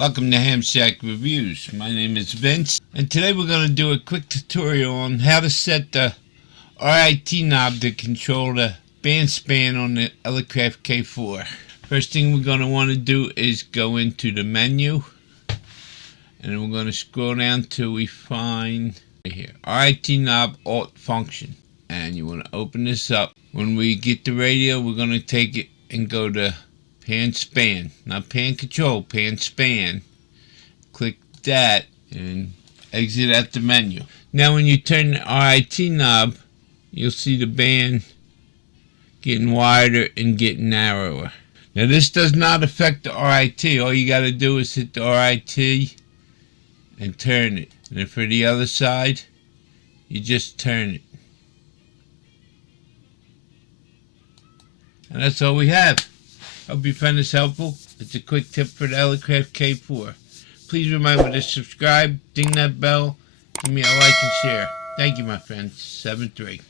Welcome to Ham Shack Reviews. My name is Vince, and today we're going to do a quick tutorial on how to set the RIT knob to control the band span on the Elecraft K4. First thing we're going to want to do is go into the menu, and then we're going to scroll down till we find right here, RIT knob alt function, and you want to open this up. When we get the radio, we're going to take it and go to pan span, not pan control, pan span. Click that and exit out the menu. Now when you turn the RIT knob, you'll see the band getting wider and getting narrower. Now this does not affect the RIT. All you got to do is hit the RIT and turn it. And then for the other side, you just turn it. And that's all we have. Hope you found this helpful. It's a quick tip for the Elecraft K4. Please remember to subscribe, ding that bell, give me a like and share. Thank you, my friends. 7-3.